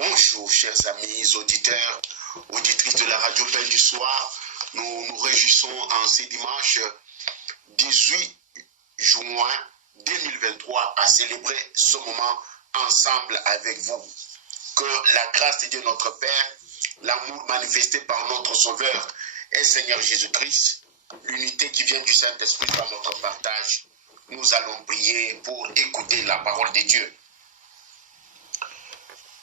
Bonjour, chers amis auditeurs, auditrices de la radio Paix du Soir. Nous nous réjouissons en ce dimanche 18 juin 2023 à célébrer ce moment ensemble avec vous. Que la grâce de Dieu notre Père, l'amour manifesté par notre Sauveur et Seigneur Jésus-Christ, l'unité qui vient du Saint-Esprit dans notre partage, nous allons prier pour écouter la parole de Dieu.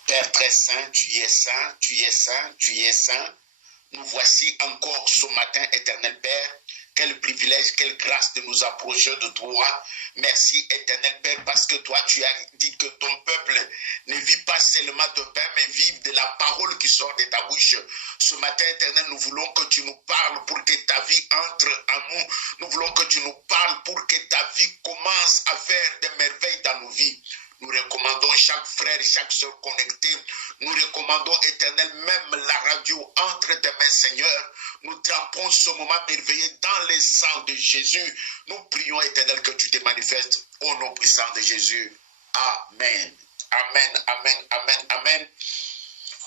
Père très saint, tu es saint, tu es saint, tu es saint. Nous voici encore ce matin, éternel Père. Quel privilège, quelle grâce de nous approcher de toi. Merci, éternel Père, parce que toi, tu as dit que ton peuple ne vit pas seulement de pain, mais vive de la parole qui sort de ta bouche. Ce matin, éternel, nous voulons que tu nous parles pour que ta vie entre en nous. Nous voulons que tu nous parles pour que ta vie commence à faire des merveilles dans nos vies. Nous recommandons chaque frère, chaque soeur connectée. Nous recommandons, éternel, même la radio entre tes mains, Seigneur. Nous trempons ce moment merveilleux dans le sang de Jésus. Nous prions, éternel, que tu te manifestes au nom puissant de Jésus. Amen. Amen, amen, amen, amen.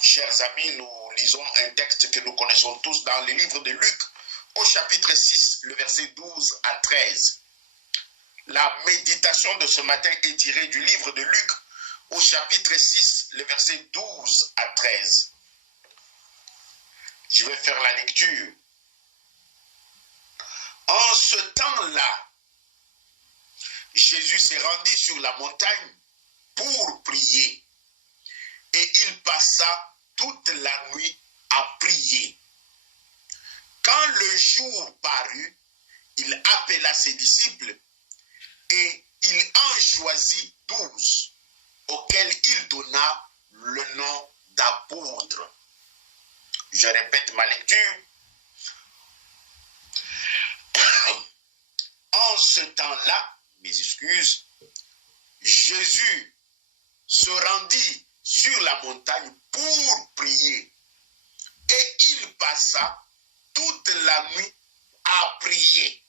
Chers amis, nous lisons un texte que nous connaissons tous dans le livre de Luc, au chapitre 6, le verset 12 à 13. La méditation de ce matin est tirée du livre de Luc, au chapitre 6, le verset 12 à 13. Je vais faire la lecture. En ce temps-là, Jésus s'est rendu sur la montagne pour prier. Et il passa toute la nuit à prier. Quand le jour parut, il appela ses disciples et il en choisit 12, auxquels il donna le nom d'apôtres. Je répète ma lecture. En ce temps-là, mes excuses, Jésus se rendit sur la montagne pour prier. Et il passa toute la nuit à prier.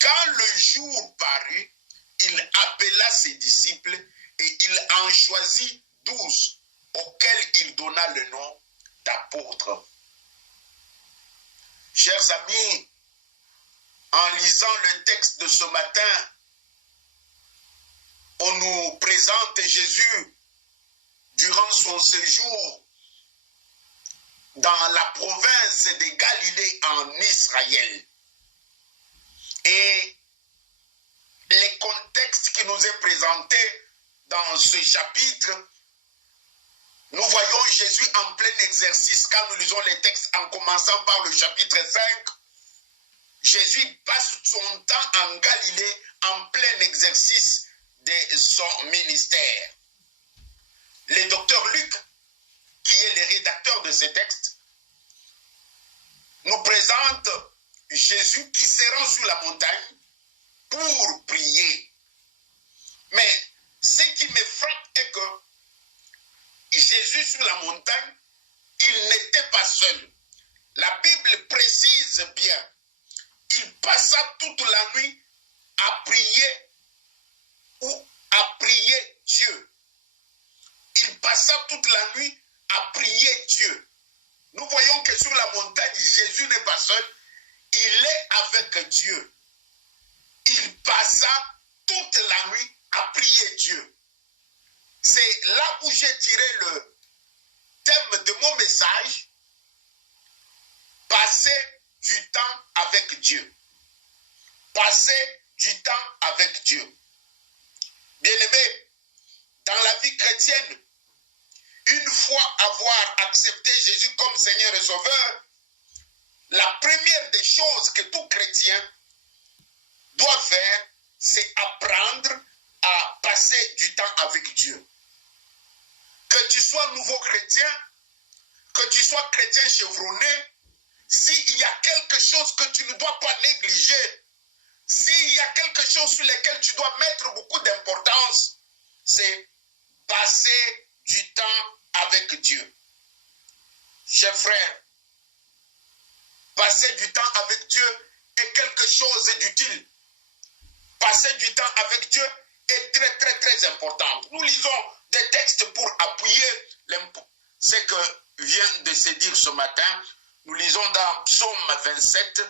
Quand le jour parut, il appela ses disciples et il en choisit 12, auxquels il donna le nom d'apôtres. Chers amis, en lisant le texte de ce matin, on nous présente Jésus durant son séjour dans la province de Galilée en Israël. Et le contexte qui nous est présenté dans ce chapitre, nous voyons Jésus en plein exercice quand nous lisons les textes en commençant par le chapitre 5. Jésus passe son temps en Galilée en plein exercice de son ministère. Le docteur Luc, qui est le rédacteur de ce texte, nous présente Jésus qui se rend sur la montagne pour prier. Mais ce qui me frappe est que Jésus sur la montagne, il n'était pas seul. La Bible précise bien, il passa toute la nuit à prier ou à prier Dieu. Il passa toute la nuit à prier Dieu. Nous voyons que sur la montagne, Jésus n'est pas seul. Il est avec Dieu. Il passa toute la nuit à prier Dieu. C'est là où j'ai tiré le thème de mon message. Passer du temps avec Dieu. Passer du temps avec Dieu. Bien-aimés, dans la vie chrétienne, une fois avoir accepté Jésus comme Seigneur et Sauveur, la première des choses que tout chrétien doit faire, c'est apprendre à passer du temps avec Dieu. Que tu sois nouveau chrétien, que tu sois chrétien chevronné, s'il y a quelque chose que tu ne dois pas négliger, s'il y a quelque chose sur lequel tu dois mettre beaucoup d'importance, c'est passer du temps avec Dieu. Chers frères, passer du temps avec Dieu est quelque chose d'utile. Passer du temps avec Dieu est très important. Nous lisons des textes pour appuyer ce que vient de se dire ce matin. Nous lisons dans Psaume 27.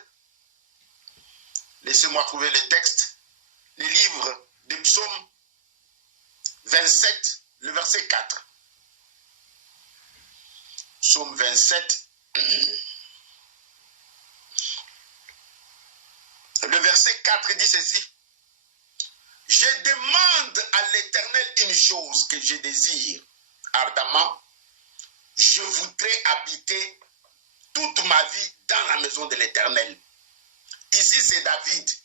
Laissez-moi trouver le texte. Le livre de Psaume 27, le verset 4. Psaume 27. Le verset 4 dit ceci. Je demande à l'Éternel une chose que je désire ardemment. Je voudrais habiter toute ma vie dans la maison de l'Éternel. Ici, c'est David.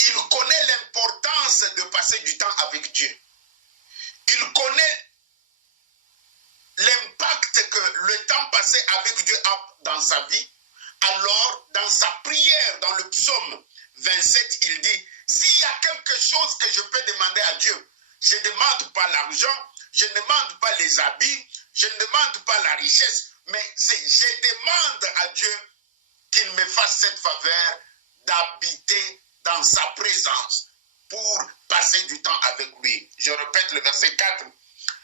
Il connaît l'importance de passer du temps avec Dieu. Il connaît l'impact que le temps passé avec Dieu a dans sa vie. Alors, dans sa prière, dans le psaume 27, il dit, s'il y a quelque chose que je peux demander à Dieu, je ne demande pas l'argent, je ne demande pas les habits, je ne demande pas la richesse, mais je demande à Dieu qu'il me fasse cette faveur d'habiter dans sa présence pour passer du temps avec lui. Je répète le verset 4.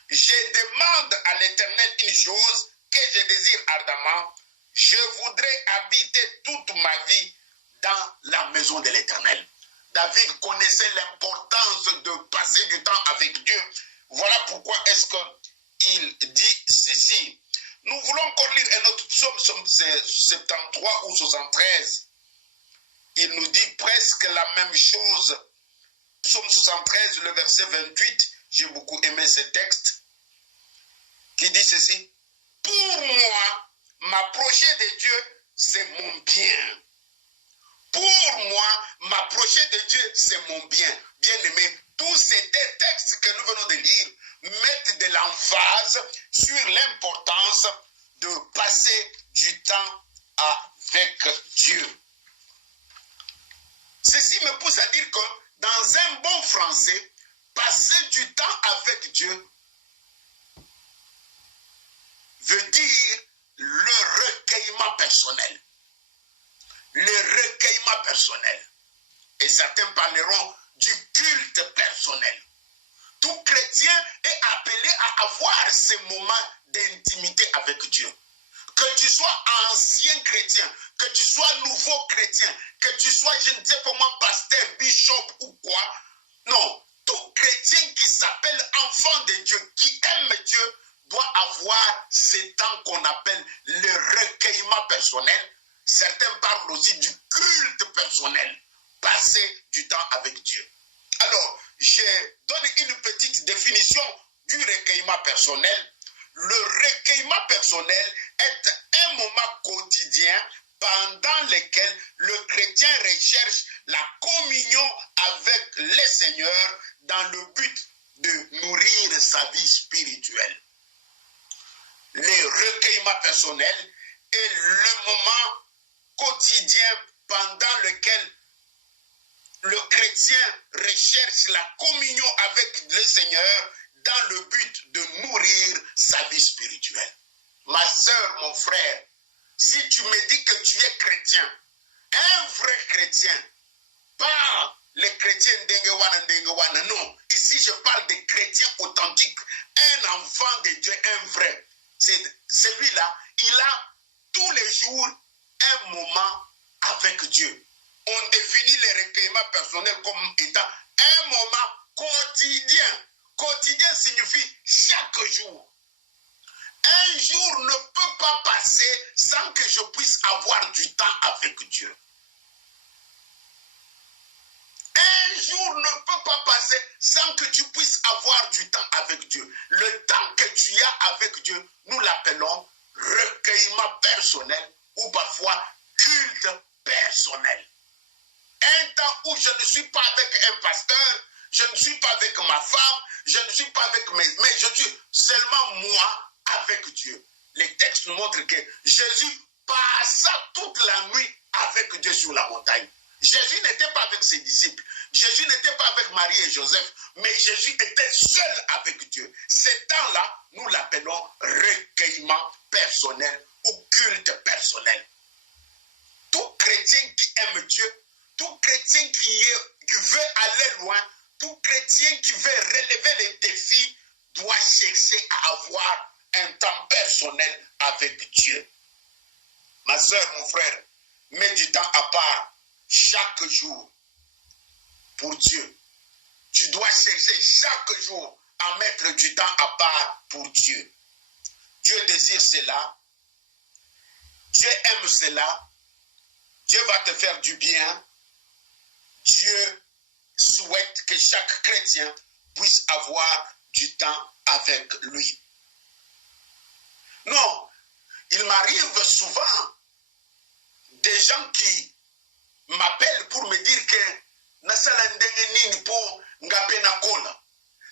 Je demande à l'Éternel une chose que je désire ardemment. Je voudrais habiter toute ma vie dans la maison de l'Éternel. David connaissait l'importance de passer du temps avec Dieu. Voilà pourquoi est-ce qu'il dit ceci. Nous voulons encore lire un autre psaume, psaume 73 ou 73. Il nous dit presque la même chose. Psaume 73, le verset 28. J'ai beaucoup aimé ce texte. Qui dit ceci. Pour moi, m'approcher de Dieu, c'est mon bien. Pour moi, m'approcher de Dieu, c'est mon bien. Bien-aimé, tous ces deux textes que nous venons de lire mettent de l'emphase sur l'importance de passer du temps avec Dieu. Ceci me pousse à dire que dans un bon français, passer du temps avec Dieu veut dire le recueillement personnel. Le recueillement personnel. Et certains parleront du culte personnel. Tout chrétien est appelé à avoir ces moments d'intimité avec Dieu. Que tu sois ancien chrétien, que tu sois nouveau chrétien, que tu sois, je ne sais pas moi, pasteur, bishop ou quoi. Non, tout chrétien qui s'appelle enfant de Dieu, qui aime Dieu, doit avoir ce temps qu'on appelle le recueillement personnel. Certains parlent aussi du culte personnel. Passer du temps avec Dieu. Alors, je donne une petite définition du recueillement personnel. Le recueillement personnel est un moment quotidien pendant lequel le chrétien recherche la communion avec le Seigneur dans le but de nourrir sa vie spirituelle. Le recueillement personnel est le moment quotidien pendant lequel le chrétien recherche la communion avec le Seigneur dans le but de nourrir sa vie spirituelle. Ma soeur, mon frère, si tu me dis que tu es chrétien, un vrai chrétien, pas les chrétiens d'Engewana, non. Ici, je parle des chrétiens authentiques. Un enfant de Dieu, un vrai. Celui-là, il a tous les jours un moment avec Dieu. On définit le recueillement personnel comme étant un moment quotidien. Quotidien signifie chaque jour. Un jour ne peut pas passer sans que je puisse avoir du temps avec Dieu. Un jour ne peut pas passer sans que tu puisses avoir du temps avec Dieu. Le temps que tu as avec Dieu, nous l'appelons recueillement personnel ou parfois culte personnel. Un temps où je ne suis pas avec un pasteur, je ne suis pas avec ma femme, je ne suis pas avec mais je suis seulement moi avec Dieu. Les textes nous montrent que Jésus passa toute la nuit avec Dieu sur la montagne. Jésus n'était pas avec ses disciples. Jésus n'était pas avec Marie et Joseph, mais Jésus était seul avec Dieu. Ce temps-là, nous l'appelons recueillement personnel ou culte personnel. Tout chrétien qui aime Dieu, tout chrétien qui veut aller loin, tout chrétien qui veut relever les défis, doit chercher à avoir personnel avec Dieu. Ma soeur, mon frère, mets du temps à part chaque jour pour Dieu. Tu dois chercher chaque jour à mettre du temps à part pour Dieu. Dieu désire cela. Dieu aime cela. Dieu va te faire du bien. Dieu souhaite que chaque chrétien puisse avoir du temps avec lui. Non, il m'arrive souvent des gens qui m'appellent pour me dire que nasala ndenge nini po ngape na kola,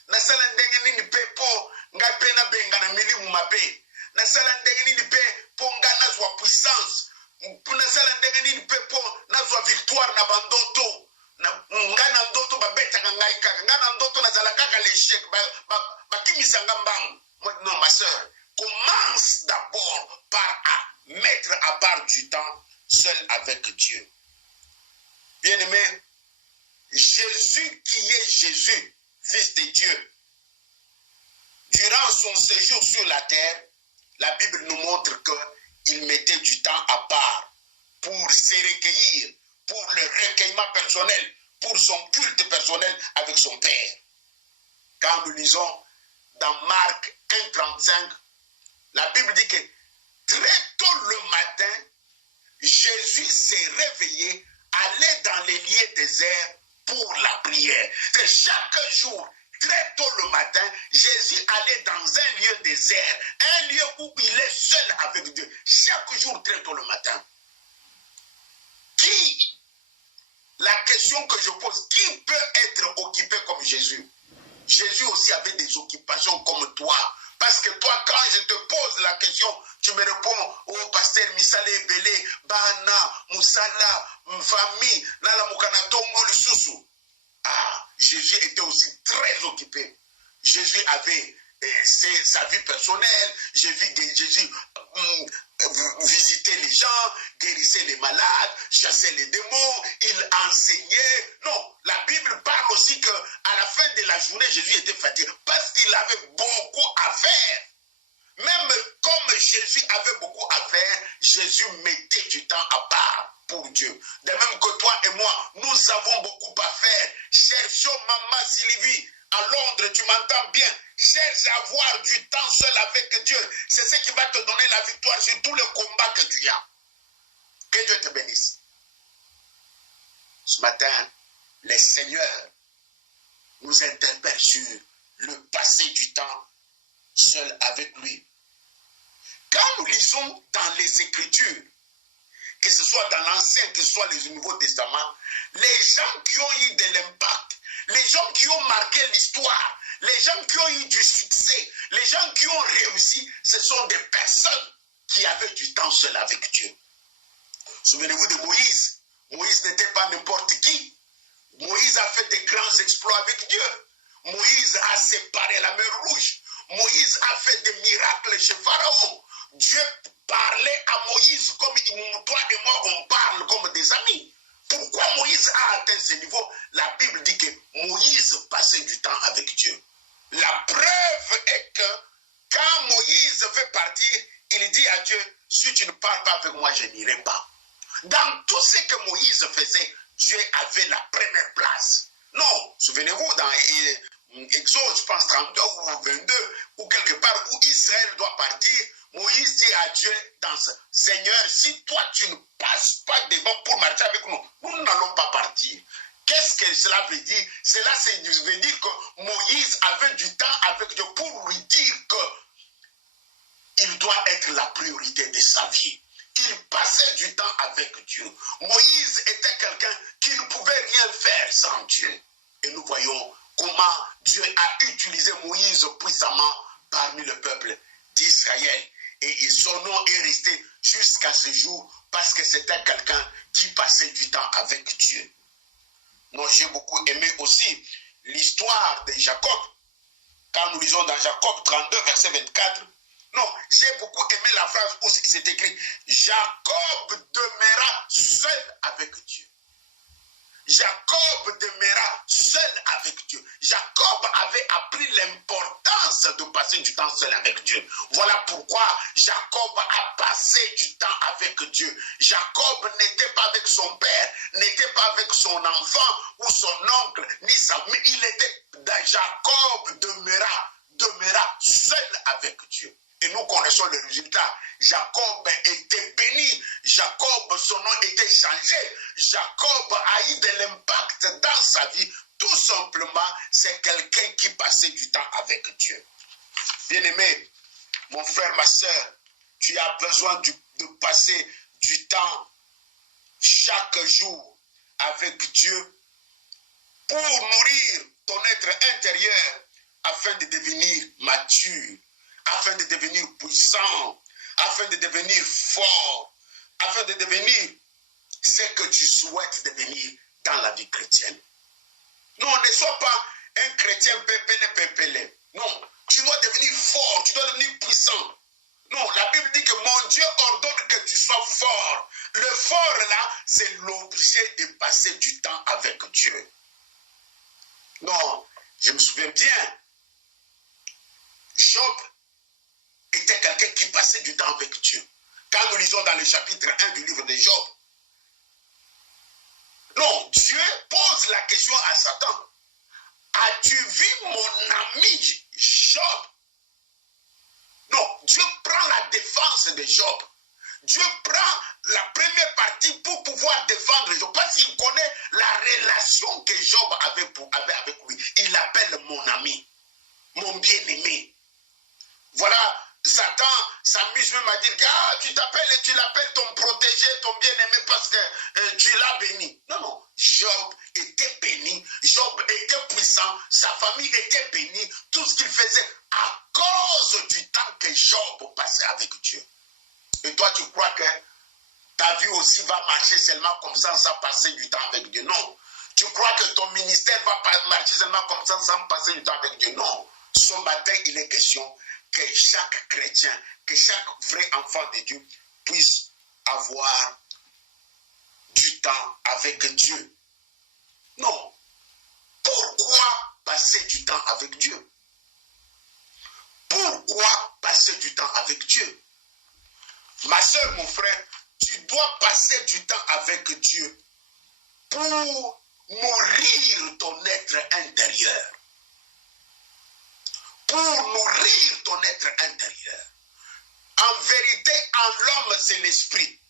nasala ndenge nini pe po ngape na benga na milimu mabe, nasala ndenge nini pe po nga nazwa puissance, nasala ndenge nini pe po nazwa victoire na bandoto, nga na ndoto babetaka ngai kaka, nga na ndoto nazala kaka l'échec, bakimisa nga mbangu. Non, ma soeur, commence d'abord par mettre à part du temps seul avec Dieu. Bien-aimé, Jésus qui est Jésus, Fils de Dieu, durant son séjour sur la terre, la Bible nous montre qu'il mettait du temps à part pour se recueillir, pour le recueillement personnel, pour son culte personnel avec son Père. Quand nous lisons dans Marc 1,35, la Bible dit que très tôt le matin, Jésus s'est réveillé, allait dans les lieux déserts pour la prière. C'est chaque jour, très tôt le matin, Jésus allait dans un lieu désert, un lieu où il est seul avec Dieu. Chaque jour, très tôt le matin. La question que je pose, qui peut être occupé comme Jésus? Jésus aussi avait des occupations comme toi. Parce que toi, quand je te pose la question, tu me réponds, oh pasteur Misale Belé, Bana, Moussala, famille, Nala Mukana Tongo, le Soussou. Ah, Jésus était aussi très occupé. Jésus avait sa vie personnelle. J'ai vu Jésus visiter les gens, guérissait les malades, chassait les démons, il enseignait. Non, la Bible parle aussi qu'à la fin de la journée, Jésus était fatigué parce qu'il avait beaucoup à faire. Même comme Jésus avait beaucoup à faire, Jésus mettait du temps à part pour Dieu. De même que toi et moi, nous avons beaucoup à faire. Cherchons Maman Sylvie à Londres, tu m'entends bien. Cherche à avoir du temps seul avec Dieu. C'est ce qui va te donner la victoire sur tous les combats que tu as. Que Dieu te bénisse. Ce matin, le Seigneur nous interpelle sur le passé du temps seul avec lui. Quand nous lisons dans les Écritures, que ce soit dans l'Ancien, que ce soit le Nouveau Testament, les gens qui ont eu de l'impact, les gens qui ont marqué l'histoire, les gens qui ont eu du succès, les gens qui ont réussi, ce sont des personnes qui avaient du temps seul avec Dieu. Souvenez-vous de Moïse. Moïse n'était pas n'importe qui. Moïse a fait des grands exploits avec Dieu. Moïse a séparé la mer Rouge. Moïse a fait des miracles chez Pharaon. Dieu parlait à Moïse comme toi et moi on parle comme des amis. Pourquoi Moïse a atteint ce niveau? La Bible dit que Moïse passait du temps avec Dieu. La preuve est que quand Moïse veut partir, il dit à Dieu, si tu ne pars pas avec moi, je n'irai pas. Dans tout ce que Moïse faisait, Dieu avait la première place. Non, souvenez-vous, dans Exode, je pense 32 ou 22, ou quelque part où Israël doit partir, Moïse dit à Dieu, Seigneur, si toi tu ne passes pas devant pour marcher avec nous, nous n'allons pas partir. Qu'est-ce que cela veut dire? Cela veut dire que Moïse avait du temps avec Dieu pour lui dire qu'il doit être la priorité de sa vie. Il passait du temps avec Dieu. Moïse était quelqu'un qui ne pouvait rien faire sans Dieu. Et nous voyons comment Dieu a utilisé Moïse puissamment parmi le peuple d'Israël. Et son nom est resté jusqu'à ce jour parce que c'était quelqu'un qui passait du temps avec Dieu. Moi, j'ai beaucoup aimé aussi l'histoire de Jacob. Quand nous lisons dans Jacob 32, verset 24, non, j'ai beaucoup aimé la phrase où c'est écrit « Jacob demeura seul avec Dieu ». Jacob demeura seul avec Dieu. Jacob avait appris l'importance l'importance de passer du temps seul avec Dieu. Voilà pourquoi Jacob a passé du temps avec Dieu. Jacob n'était pas avec son père, n'était pas avec son enfant ou son oncle, ni sa mère. Jacob demeura seul avec Dieu. Et nous connaissons le résultat. Jacob était béni. Jacob, son nom était changé. Jacob a eu de l'impact dans sa vie. Tout simplement, c'est quelqu'un qui passait du temps avec Dieu. Bien-aimé, mon frère, ma soeur, tu as besoin de passer du temps chaque jour avec Dieu pour nourrir ton être intérieur afin de devenir mature, afin de devenir puissant, afin de devenir fort, afin de devenir ce que tu souhaites devenir dans la vie chrétienne. Non, ne sois pas un chrétien pépélé. Non, tu dois devenir fort, tu dois devenir puissant. Non, la Bible dit que mon Dieu ordonne que tu sois fort. Le fort là, c'est l'objet de passer du temps avec Dieu. Non, je me souviens bien, Job était quelqu'un qui passait du temps avec Dieu. Quand nous lisons dans le chapitre 1 du livre de Job, non, Dieu pose la question à Satan. As-tu vu mon ami Job? Non, Dieu prend la défense de Job. Dieu prend la première partie pour pouvoir défendre Job. Parce qu'il connaît la relation que Job avait avec lui. Il l'appelle mon ami, mon bien-aimé. Voilà, Satan s'amuse même à dire que tu t'appelles et tu l'appelles ton protégé, ton bien-aimé parce que tu l'as béni. Non, non, Job était béni, Job était puissant, sa famille était bénie, tout ce qu'il faisait à cause du temps que Job passait avec Dieu. Et toi, tu crois que ta vie aussi va marcher seulement comme ça sans passer du temps avec Dieu? Non. Tu crois que ton ministère va marcher seulement comme ça sans passer du temps avec Dieu? Non. Ce matin, il est question que chaque chrétien, que chaque vrai enfant de Dieu puisse avoir du temps avec Dieu. Non. Pourquoi passer du temps avec Dieu? Pourquoi passer du temps avec Dieu? Ma soeur, mon frère, tu dois passer du temps avec Dieu pour nourrir ton être intérieur. Pour nourrir ton être intérieur. En vérité, en l'homme, c'est l'esprit.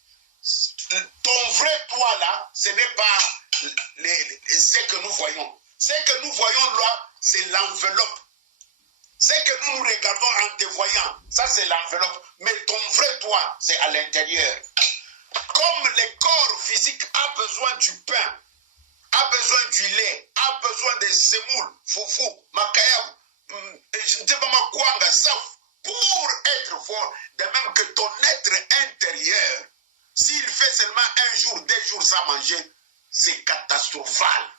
Ton vrai toi là, ce n'est pas ce que nous voyons. Ce que nous voyons là, c'est l'enveloppe. Ce que nous regardons en te voyant, ça c'est l'enveloppe. Mais ton vrai toi, c'est à l'intérieur. Comme le corps physique a besoin du pain, a besoin du lait, a besoin des semoule, foufou, makayab, pour être fort, de même que ton être intérieur, s'il fait seulement un jour, 2 jours sans manger, c'est catastrophal.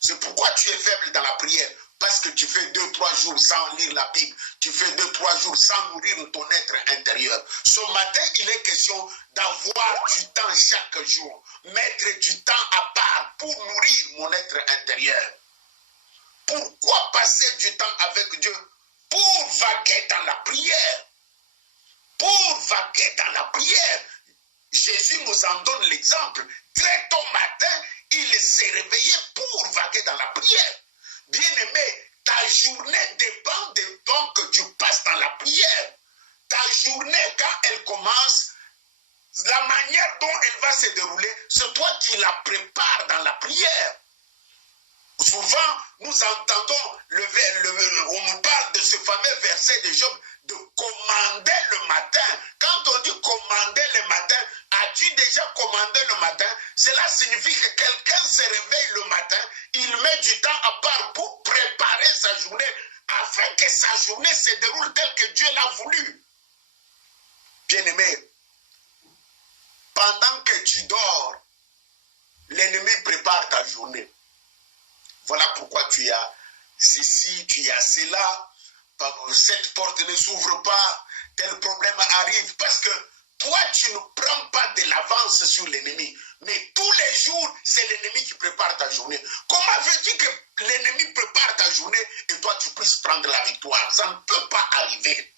C'est pourquoi tu es faible dans la prière. Parce que tu fais 2-3 jours sans lire la Bible. Tu fais 2-3 jours sans nourrir ton être intérieur. Ce matin, il est question d'avoir du temps chaque jour. Mettre du temps à part pour nourrir mon être intérieur. Pourquoi passer du temps avec Dieu? Pour vaguer dans la prière. Pour vaguer dans la prière. Jésus nous en donne l'exemple. Très tôt matin, il s'est réveillé pour vaguer dans la prière. Bien-aimé, ta journée dépend du temps que tu passes dans la prière. Ta journée, quand elle commence, la manière dont elle va se dérouler, c'est toi qui la prépares dans la prière. Souvent, nous entendons, on nous parle de ce fameux verset de Job, de commander le matin. Quand on dit commander le matin, as-tu déjà commandé le matin? Cela signifie que quelqu'un se réveille le matin, il met du temps à part pour préparer sa journée, afin que sa journée se déroule telle que Dieu l'a voulu. Bien-aimé, pendant que tu dors, l'ennemi prépare ta journée. Voilà pourquoi tu as ceci, tu as cela, cette porte ne s'ouvre pas, tel problème arrive, parce que toi, tu ne prends pas de l'avance sur l'ennemi. Mais tous les jours, c'est l'ennemi qui prépare ta journée. Comment veux-tu que l'ennemi prépare ta journée et toi, tu puisses prendre la victoire? Ça ne peut pas arriver.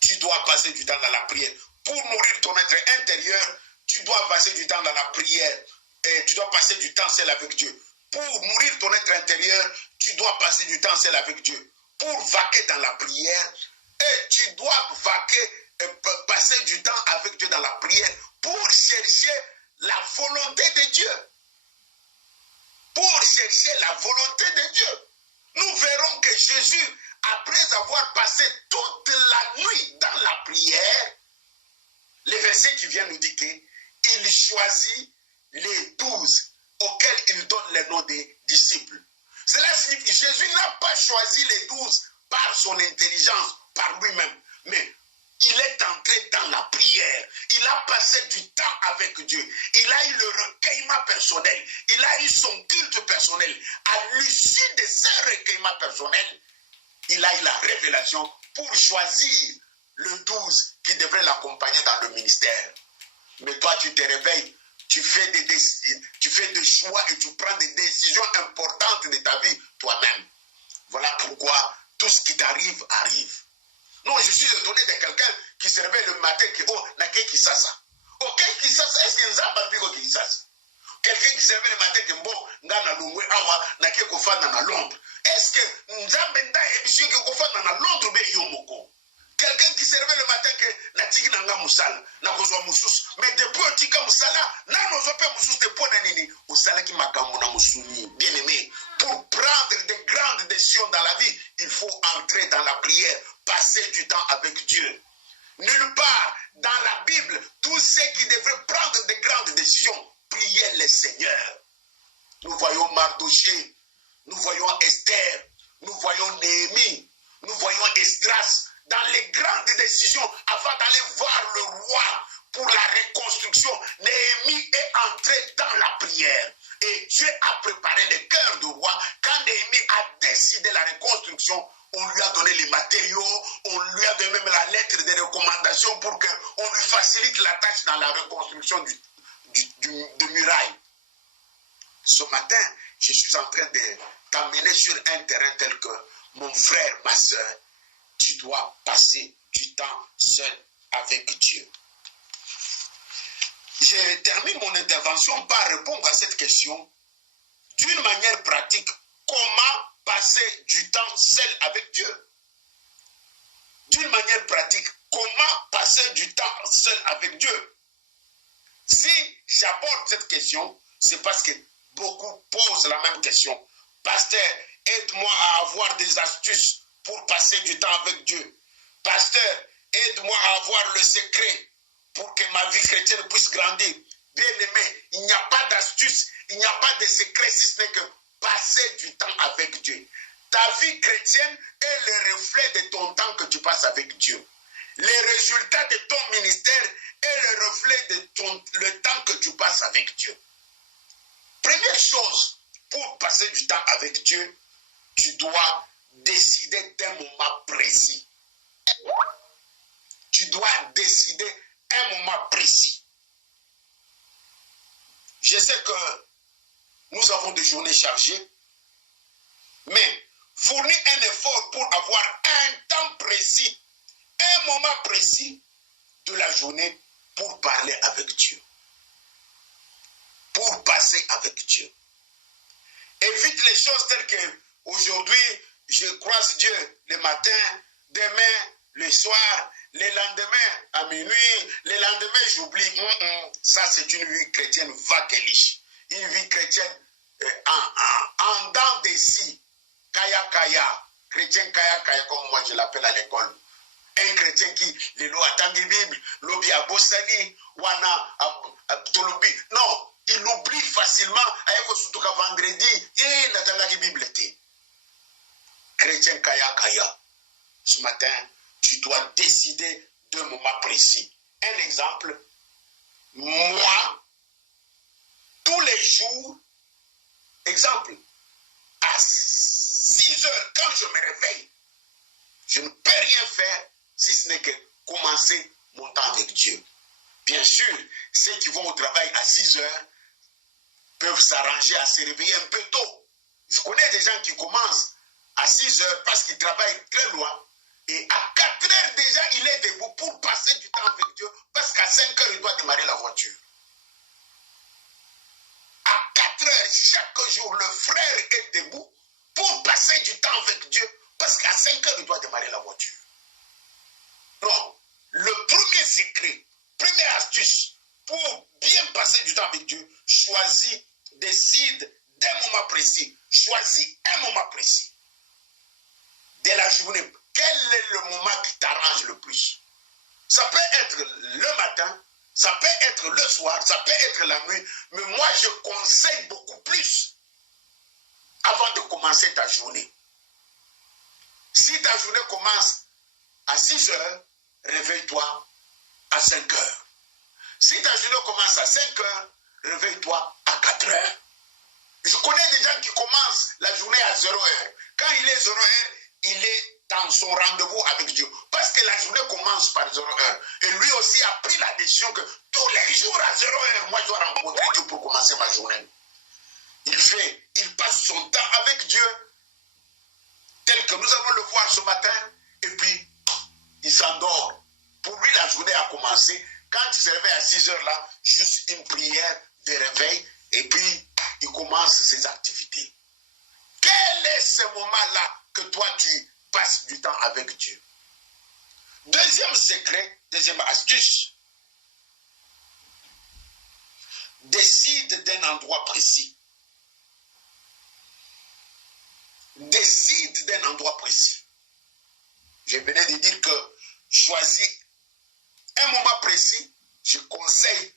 Tu dois passer du temps dans la prière. Pour nourrir ton être intérieur, tu dois passer du temps dans la prière. Et tu dois passer du temps seul avec Dieu. Pour nourrir ton être intérieur, tu dois passer du temps seul avec Dieu. Pour vaquer dans la prière, et tu dois vaquer, passer du temps avec Dieu dans la prière pour chercher la volonté de Dieu. Pour chercher la volonté de Dieu. Nous verrons que Jésus, après avoir passé toute la nuit dans la prière, le verset qui vient nous dire qu'il choisit les 12 auxquels il donne le nom des disciples. Cela signifie que Jésus n'a pas choisi les 12 par son intelligence, par lui-même, mais il est entré dans la prière. Il a passé du temps avec Dieu. Il a eu le recueillement personnel. Il a eu son culte personnel. À l'issue de ce recueillement personnel, il a eu la révélation pour choisir le 12 qui devrait l'accompagner dans le ministère. Mais toi, tu te réveilles, tu fais des choix et tu prends des décisions importantes de ta vie toi-même. Voilà pourquoi tout ce qui t'arrive, arrive. Non, je suis étonné de quelqu'un qui se réveille le matin et qui oh, n'a qu'un qui ça. Ok, qui ça, est-ce qu'il nous a pas dit qui ça? Quelqu'un qui se réveille le matin et qui bon, n'a loué awa, n'a qu'un qui fait dans Londres. Est-ce que nous avons des émissions qui font dans Londres ou bien quelqu'un qui se réveille le matin que n'a tiki n'a musala, n'a kozwa mususu. Mais depuis au tika musala, n'a n'ozo pe mususu te pona nini, usala ki makamu na musuni. Bien aimé, pour prendre de grandes décisions dans la vie, il faut entrer dans la prière, passer du temps avec Dieu. Nulle part dans la Bible, tous ceux qui devraient prendre de grandes décisions, prier le Seigneur. Nous voyons Mardoché, nous voyons Esther, nous voyons Néhémie, nous voyons Esdras. Dans les grandes décisions, avant d'aller voir le roi pour la reconstruction, Néhémie est entré dans la prière. Et Dieu a préparé le cœur du roi. Quand Néhémie a décidé la reconstruction, on lui a donné les matériaux, on lui a donné même la lettre de recommandation pour qu'on lui facilite la tâche dans la reconstruction de muraille. Ce matin, je suis en train de t'amener sur un terrain tel que mon frère, ma soeur, tu dois passer du temps seul avec Dieu. Je termine mon intervention par répondre à cette question d'une manière pratique. Comment passer du temps seul avec Dieu? D'une manière pratique, comment passer du temps seul avec Dieu? Si j'aborde cette question, c'est parce que beaucoup posent la même question. Pasteur, aide-moi à avoir des astuces pour passer du temps avec Dieu. Pasteur, aide-moi à avoir le secret pour que ma vie chrétienne puisse grandir. Bien aimé, il n'y a pas d'astuce, il n'y a pas de secret si ce n'est que passer du temps avec Dieu. Ta vie chrétienne est le reflet de ton temps que tu passes avec Dieu. Les résultats de ton ministère est le reflet de le temps que tu passes avec Dieu. Première chose, pour passer du temps avec Dieu, tu dois décider d'un moment précis. Tu dois décider un moment précis. Je sais que nous avons des journées chargées, mais fournis un effort pour avoir un temps précis, un moment précis de la journée pour parler avec Dieu, pour passer avec Dieu. Évite les choses telles que aujourd'hui, je croise Dieu le matin, demain, le soir, le lendemain à minuit, le lendemain j'oublie. Ça c'est une vie chrétienne vaqueliche. Une vie chrétienne en dents des scies. Kaya kaya. Chrétien kaya kaya comme moi je l'appelle à l'école. Un chrétien qui, le lo attend la Bible, lobi abosani, wana tolobi. Non, il oublie facilement. Ayeko sutuka vendredi, natanga la Bible était. Chrétien kaya kaya. Ce matin, tu dois décider d'un moment précis. Un exemple, moi, tous les jours, exemple, à 6 heures, quand je me réveille, je ne peux rien faire si ce n'est que commencer mon temps avec Dieu. Bien sûr, ceux qui vont au travail à 6 heures peuvent s'arranger à se réveiller un peu tôt. Je connais des gens qui commencent à 6 heures parce qu'ils travaillent très loin. Et à 4 heures déjà, il est debout pour passer du temps avec Dieu. Parce qu'à 5 heures, il doit démarrer la voiture. À 4 heures, chaque jour, le frère est debout pour passer du temps avec Dieu. Parce qu'à 5 heures, il doit démarrer la voiture. Non. Le premier secret, première astuce pour bien passer du temps avec Dieu, choisis, décide d'un moment précis. Choisis un moment précis de la journée. Quel est le moment qui t'arrange le plus? Ça peut être le matin, ça peut être le soir, ça peut être la nuit, mais moi je conseille beaucoup plus avant de commencer ta journée. Si ta journée commence à 6 heures, réveille-toi à 5 heures. Si ta journée commence à 5 heures, réveille-toi à 4 heures. Je connais des gens qui commencent la journée à 0 heure. Quand il est 0 heure, il est dans son rendez-vous avec Dieu. Parce que la journée commence par 0 heure. Et lui aussi a pris la décision que tous les jours à 0 heure, moi je dois rencontrer Dieu pour commencer ma journée. Il passe son temps avec Dieu, tel que nous allons le voir ce matin, et puis il s'endort. Pour lui, la journée a commencé. Quand il se réveille à 6 heures là, juste une prière de réveil, et puis il commence ses activités. Quel est ce moment-là que toi tu passes du temps avec Dieu? Deuxième secret, deuxième astuce. Décide d'un endroit précis. Décide d'un endroit précis. Je venais de dire que choisis un moment précis. Je conseille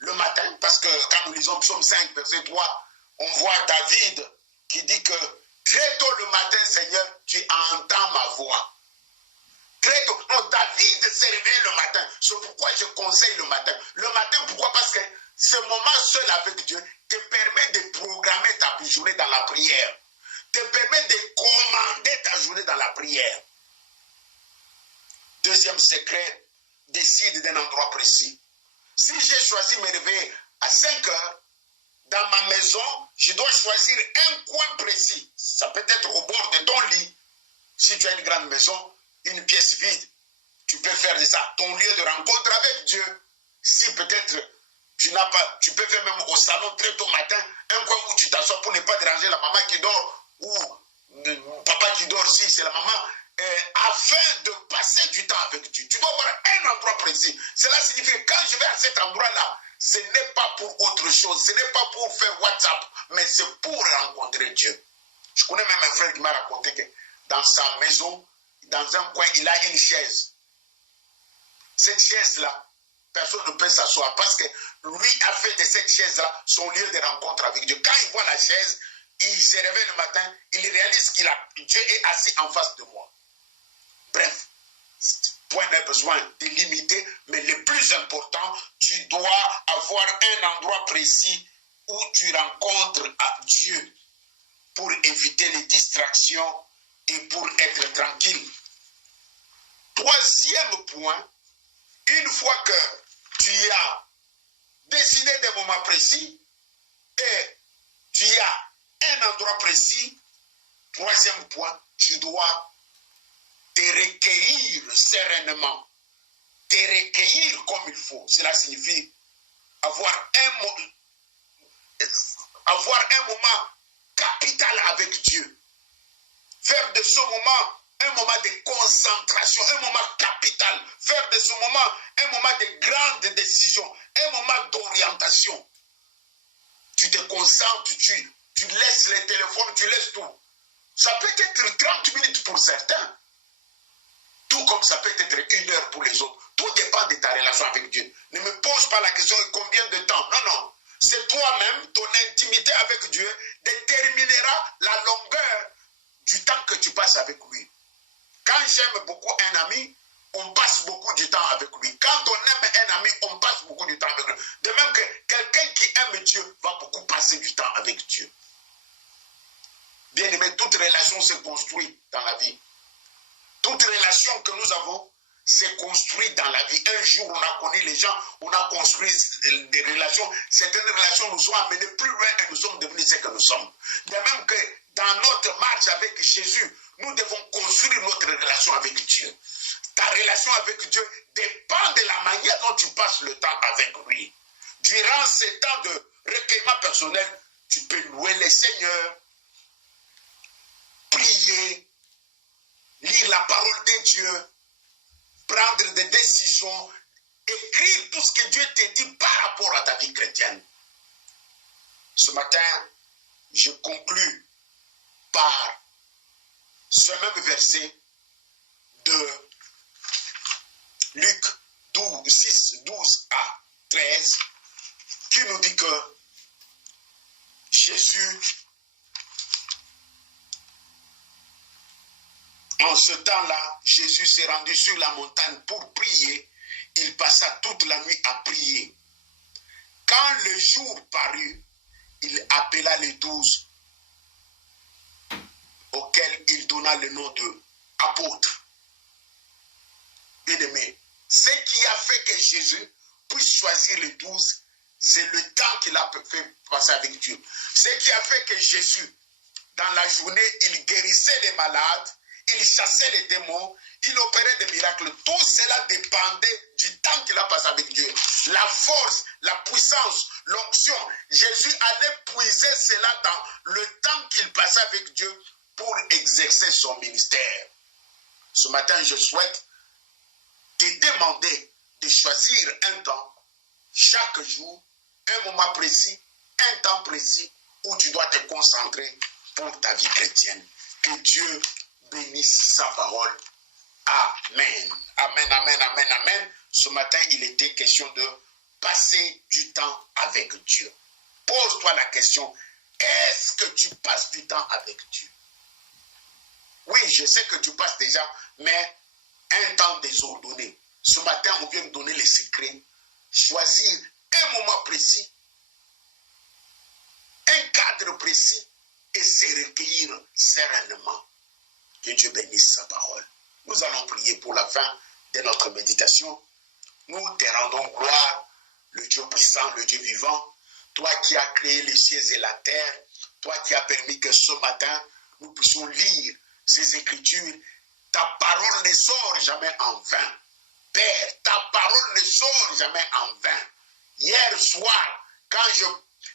le matin, parce que quand nous lisons Psaume 5, verset 3, on voit David qui dit que très tôt le matin, Seigneur, tu entends ma voix. Très tôt. Non, David s'est réveillé le matin. C'est pourquoi je conseille le matin. Le matin, pourquoi? Parce que ce moment seul avec Dieu te permet de programmer ta journée dans la prière. Te permet de commander ta journée dans la prière. Deuxième secret, décide d'un endroit précis. Si j'ai choisi de me réveiller à 5 heures, dans ma maison, je dois choisir un coin précis. Ça peut être au bord de ton lit. Si tu as une grande maison, une pièce vide, tu peux faire de ça ton lieu de rencontre avec Dieu. Si peut-être tu n'as pas, tu peux faire même au salon très tôt matin, un coin où tu t'assois pour ne pas déranger la maman qui dort ou papa qui dort, si c'est la maman, afin de passer du temps avec Dieu. Tu dois avoir un endroit précis. Cela signifie que quand je vais à cet endroit-là, ce n'est pas pour autre chose, ce n'est pas pour faire WhatsApp, mais c'est pour rencontrer Dieu. Je connais même un frère qui m'a raconté que dans sa maison, dans un coin, il a une chaise. Cette chaise-là, personne ne peut s'asseoir parce que lui a fait de cette chaise-là son lieu de rencontre avec Dieu. Quand il voit la chaise, il se réveille le matin, il réalise que Dieu est assis en face de moi. Bref, point de besoin de limiter, mais le plus important, tu dois avoir un endroit précis où tu rencontres Dieu pour éviter les distractions et pour être tranquille. Troisième point, une fois que tu as décidé d'un moment précis et tu as un endroit précis, troisième point, tu dois te recueillir sereinement, te recueillir comme il faut. Cela signifie avoir un moment capital avec Dieu. Faire de ce moment un moment de concentration, un moment capital. Faire de ce moment un moment de grande décision, un moment d'orientation. Tu te concentres, tu laisses les téléphones, tu laisses tout. Ça peut être 30 minutes pour certains. Tout comme ça peut être 1 heure pour les autres. Tout dépend de ta relation avec Dieu. Ne me pose pas la question combien de temps. Non, non. C'est toi-même, ton intimité avec Dieu déterminera la longueur du temps que tu passes avec lui. Quand j'aime beaucoup un ami, on passe beaucoup de temps avec lui. Quand on aime un ami, on passe beaucoup de temps avec lui. De même que quelqu'un qui aime Dieu va beaucoup passer du temps avec Dieu. Bien aimé, toute relation se construit dans la vie. Toute relation que nous avons, s'est construit dans la vie. Un jour, on a connu les gens, on a construit des relations. Certaines relations nous ont amenés plus loin et nous sommes devenus ce que nous sommes. De même que dans notre marche avec Jésus, nous devons construire notre relation avec Dieu. Ta relation avec Dieu dépend de la manière dont tu passes le temps avec lui. Durant ces temps de recueillement personnel, tu peux louer le Seigneur, prier, lire la parole de Dieu, prendre des décisions, écrire tout ce que Dieu te dit par rapport à ta vie chrétienne. Ce matin, je conclus par ce même verset de Luc 12, 6, 12 à 13, qui nous dit que Jésus, en ce temps-là, Jésus s'est rendu sur la montagne pour prier. Il passa toute la nuit à prier. Quand le jour parut, il appela les 12, auxquels il donna le nom de apôtres. Bien-aimés, ce qui a fait que Jésus puisse choisir les 12, c'est le temps qu'il a fait passer avec Dieu. Ce qui a fait que Jésus, dans la journée, il guérissait les malades, il chassait les démons, il opérait des miracles. Tout cela dépendait du temps qu'il a passé avec Dieu. La force, la puissance, l'onction. Jésus allait puiser cela dans le temps qu'il passait avec Dieu pour exercer son ministère. Ce matin, je souhaite te demander de choisir un temps, chaque jour, un moment précis, un temps précis où tu dois te concentrer pour ta vie chrétienne. Que Dieu bénisse sa parole. Amen. Amen, amen, amen, amen. Ce matin, il était question de passer du temps avec Dieu. Pose-toi la question, est-ce que tu passes du temps avec Dieu? Oui, je sais que tu passes déjà, mais un temps désordonné. Ce matin, on vient me donner les secrets. Choisir un moment précis, un cadre précis et se recueillir sereinement. Que Dieu bénisse sa parole. Nous allons prier pour la fin de notre méditation. Nous te rendons gloire, le Dieu puissant, le Dieu vivant, toi qui as créé les cieux et la terre, toi qui as permis que ce matin, nous puissions lire ces Écritures. Ta parole ne sort jamais en vain. Père, ta parole ne sort jamais en vain. Hier soir, quand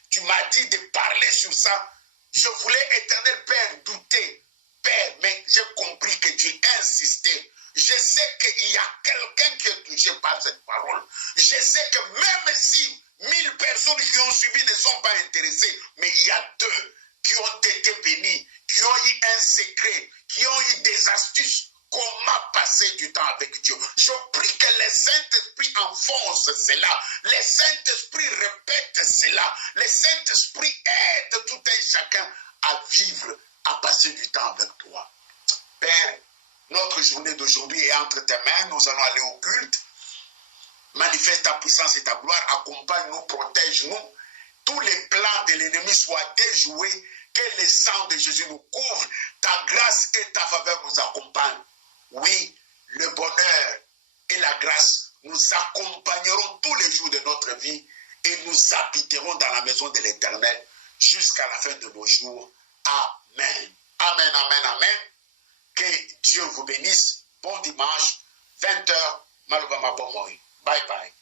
tu m'as dit de parler sur ça, je voulais, Éternel Père, douter. Père, mais j'ai compris que tu insistais. Je sais qu'il y a quelqu'un qui est touché par cette parole. Je sais que même si 1000 personnes qui ont suivi ne sont pas intéressées, mais il y a 2 qui ont été bénis, qui ont eu un secret, qui ont eu des astuces. Comment passer du temps avec Dieu? Je prie que le Saint-Esprit enfonce cela. Le Saint-Esprit répète cela. Le Saint-Esprit aide tout un chacun à vivre, à passer du temps avec toi. Père, notre journée d'aujourd'hui est entre tes mains. Nous allons aller au culte. Manifeste ta puissance et ta gloire. Accompagne-nous, protège-nous. Tous les plans de l'ennemi soient déjoués. Que le sang de Jésus nous couvre. Ta grâce et ta faveur nous accompagnent. Oui, le bonheur et la grâce nous accompagneront tous les jours de notre vie et nous habiterons dans la maison de l'Éternel jusqu'à la fin de nos jours. Amen. Amen, amen, amen. Que Dieu vous bénisse. Bon dimanche, 20h, Malobama Bomori. Bye bye.